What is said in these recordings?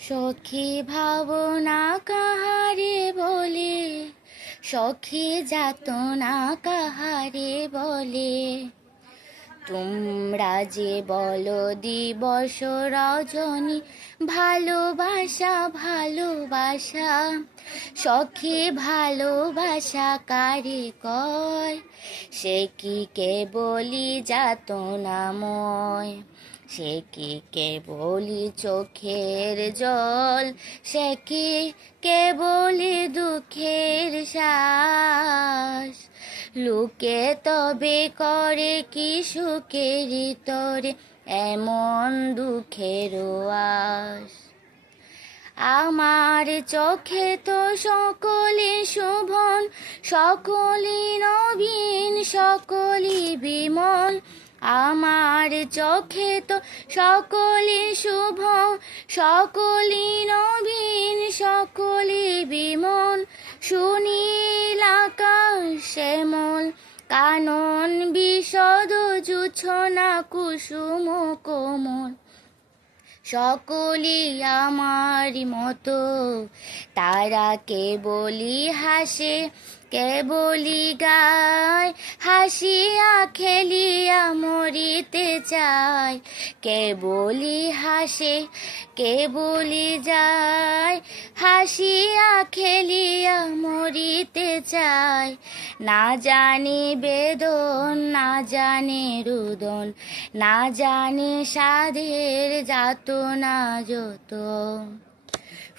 সখী ভাবনা কাহারে বলে, সখী যাতনা কাহারে বলে। তোমরা যে বলো দিবস রজনী, ভালোবাসা ভালোবাসা। সখী ভালোবাসা কারে কয়, সে কি কেবলি যাতনাময়। সে কি কেবলি চোখের জল, সে কি কেবলি দুঃখের শ্বাস। লোকে তবে করে কি সুখের তরে, এমন দুঃখের আশ। আমার চোখে তো সকলে শোভন, সকলই নবীন, সকলই বিমল। আমার চোখে তো সকলে শুভ, সকলই নবীন, সকলই বিমল। সুনীল আকাশ শ্যামল, কানন বিশদ জোছনা কুসুম কোমল। সকলই আমার মতো, তারা কেবলি হাসে, কেবলি গায়। হাসিয়া খেলিয়া মরিতে চায়, কেবলি হাসে, কেবলি যায়। হাসিয়া খেলিয়া মরিতে চায়। না জানি বেদন, না জানে রুদন, না জানে সাধের যাতনা যত।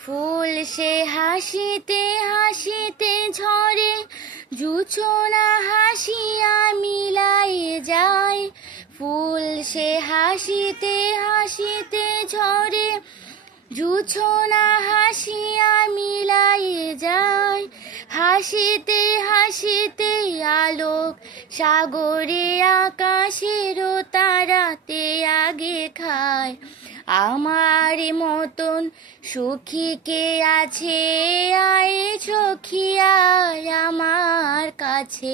ফুল সে হাসিতে হাসিতে ঝরে, জোছনা হাসিয়া মিলাইয়ে যায়। ফুল সে হাসিতে হাসিতে ঝরে, জোছনা হাসিয়া মিলাইয়ে যায়। হাসিতে হাসিতে আলোক সাগরে, আকাশেরও তারাতে আগে খায়। আমার মতন সুখী কে আছে, আয় সখিয়া আমার কাছে।